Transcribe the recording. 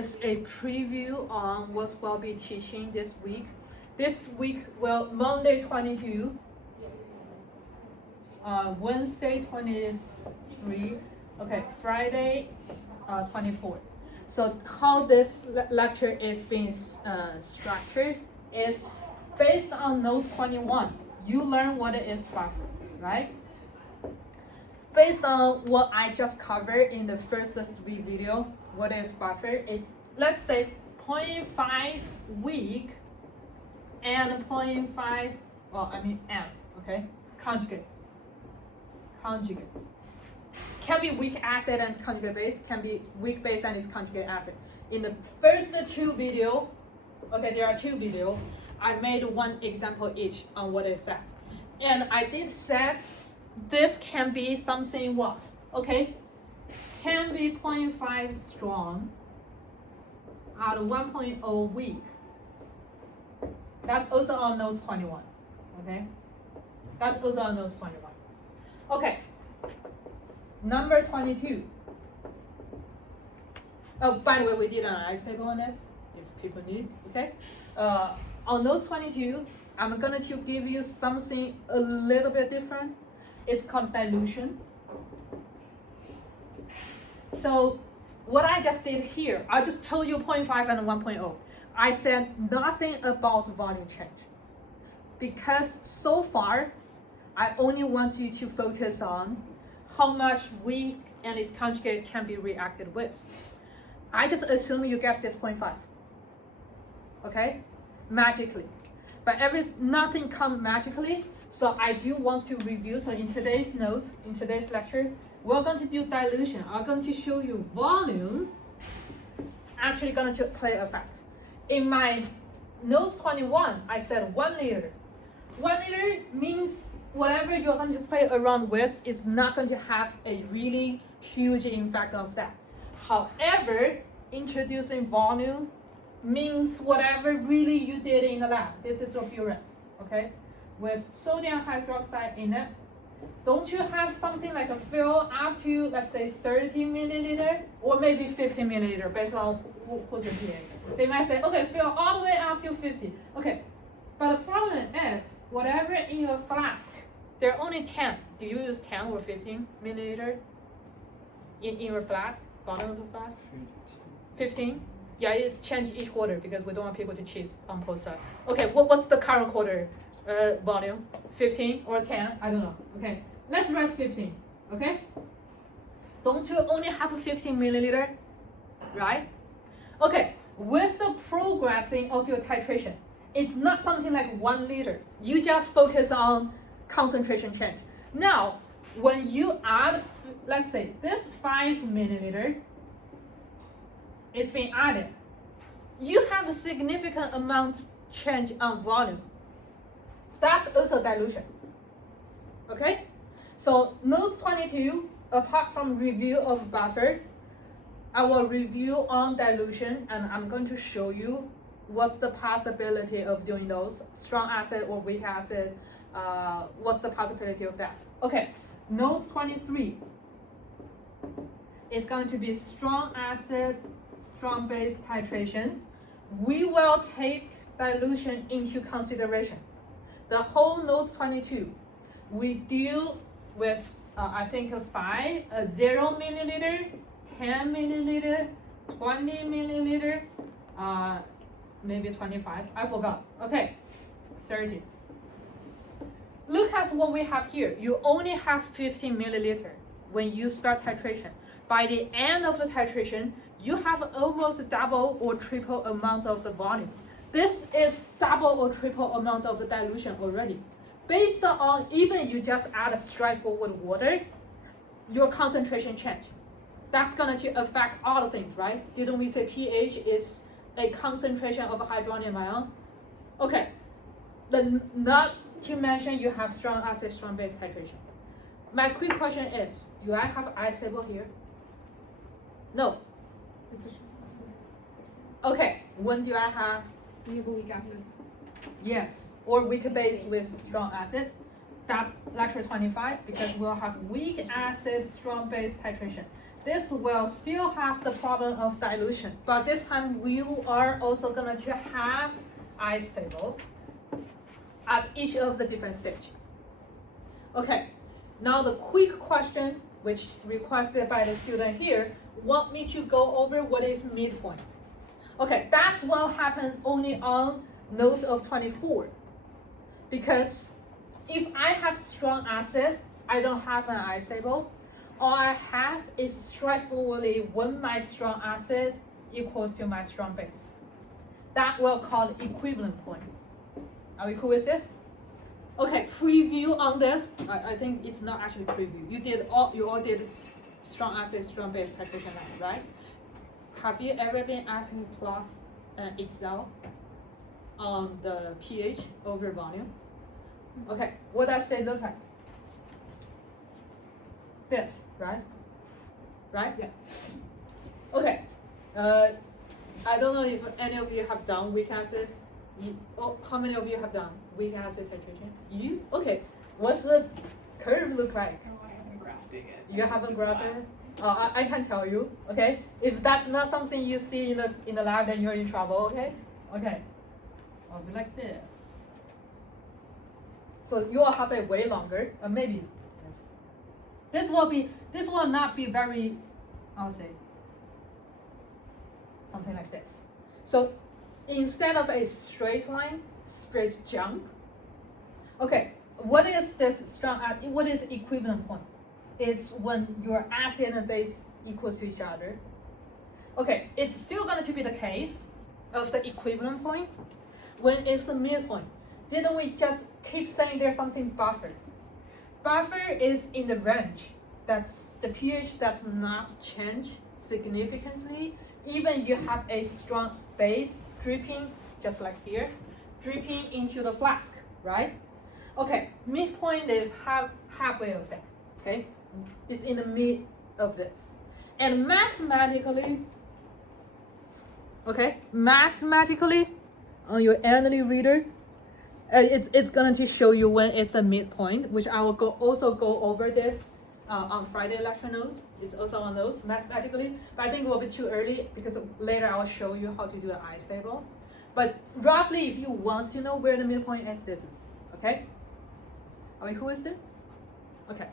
It's a preview on what we'll be teaching this week. This week, well, Monday 22, Wednesday 23, okay, Friday 24. So how this lecture is being structured is based on Note 21. You learn what it is buffer, right? Based on what I just covered in the first 3 videos, what is buffer? It's, let's say, 0.5 weak and 0.5, well, I mean M, okay? Conjugate. Can be weak acid and conjugate base, can be weak base and its conjugate acid. In the first 2 videos, okay, there are 2 videos, I made 1 example each on what is that. And I did set this can be something what? Okay, can be 0.5 strong at 1.0 weak. That's also on Note 21, okay? That's also on Note 21. Okay, number 22. Oh, by the way, we did an ice table on this, if people need, okay? On Note 22, I'm going to give you something a little bit different. It's called dilution. So what I just did here, I just told you 0.5 and 1.0. I said nothing about volume change. Because so far, I only want you to focus on how much weak and its conjugates can be reacted with. I just assume you guessed this 0.5. Okay? Magically. But nothing comes magically. So I do want to review. So in today's notes, in today's lecture, we're going to do dilution. I'm going to show you volume actually going to play a effect. In my notes 21, I said 1 liter. 1 liter means whatever you're going to play around with is not going to have a really huge impact of that. However, introducing volume means whatever really you did in the lab. This is your burette, okay? With sodium hydroxide in it. Don't you have something like a fill up to, let's say, 30 milliliter or maybe 50 milliliter based on what's your pH? They might say, okay, fill all the way up to 50. Okay, but the problem is, whatever in your flask, there are only 10. Do you use 10 or 15 milliliter in your flask, bottom of the flask? 15? Yeah, it's changed each quarter because we don't want people to cheat on post-doc. Okay, what's the current quarter volume? 15 or 10? I don't know. Okay, let's write 15. Okay? Don't you only have 15 milliliter? Right? Okay, with the progressing of your titration, it's not something like 1 liter. You just focus on concentration change. Now, when you add, let's say, this 5 milliliter, it's being added. You have a significant amount change on volume. That's also dilution. Okay? So notes 22, apart from review of buffer, I will review on dilution and I'm going to show you what's the possibility of doing those. Strong acid or weak acid, what's the possibility of that? Okay, notes 23 is going to be strong acid, strong base titration. We will take dilution into consideration. The whole notes 22, we deal with, I think, 5, 0 milliliter, 10 milliliter, 20 milliliter, maybe 25, I forgot. Okay, 30. Look at what we have here. You only have 15 milliliter when you start titration. By the end of the titration, you have almost double or triple amount of the volume. This is double or triple amount of the dilution already. Based on even you just add a straightforward water, your concentration change. That's going to affect all the things, right? Didn't we say pH is a concentration of a hydronium ion? Okay, not to mention you have strong acid, strong base titration. My quick question is, do I have ice table here? No. Okay, when do I have? You have a weak acid. Yes, or weak base with strong acid. That's lecture 25 because we'll have weak acid, strong base titration. this will still have the problem of dilution, but this time we are also going to have I stable at each of the different stage. Okay, now the quick question, which requested by the student here, want me to go over what is midpoint. Okay, that's what happens only on nodes of 24. Because if I have strong acid, I don't have an I stable. All I have is straightforwardly when my strong acid equals to my strong base. That we'll call equivalent point. Are we cool with this? Okay, preview on this. I think it's not actually preview. You all did strong acid, strong base titration line, right? Have you ever been asking plot Excel on the pH over volume? Okay, what does they look like? This, right? Right? Yes. Okay. I don't know if any of you have done weak acid. How many of you have done weak acid titration? You? Okay. What's the curve look like? Oh, I haven't graphed it yet. You haven't graphed it? I can tell you. Okay. If that's not something you see in the lab, then you're in trouble. Okay. Okay. I'll be like this. So you will have a way longer, maybe. This will not be very, I'll say, something like this. So instead of a straight line, straight jump. Okay, what is this strong? What is equivalent point? It's when your acid and base equals to each other. Okay, it's still going to be the case of the equivalent point when it's the midpoint. Didn't we just keep saying there's something buffer? Buffer is in the range. That's the pH does not change significantly. Even you have a strong base dripping, just like here, dripping into the flask, right? Okay, midpoint is halfway of that, okay? It's in the mid of this. And mathematically, okay, on your Annealy reader, it's going to show you when it's the midpoint, which I will also go over this on Friday lecture notes. It's also on those mathematically, but I think it will be too early because later I will show you how to do the I stable. But roughly, if you want to know where the midpoint is, this is, okay? Are we cool with it? Okay.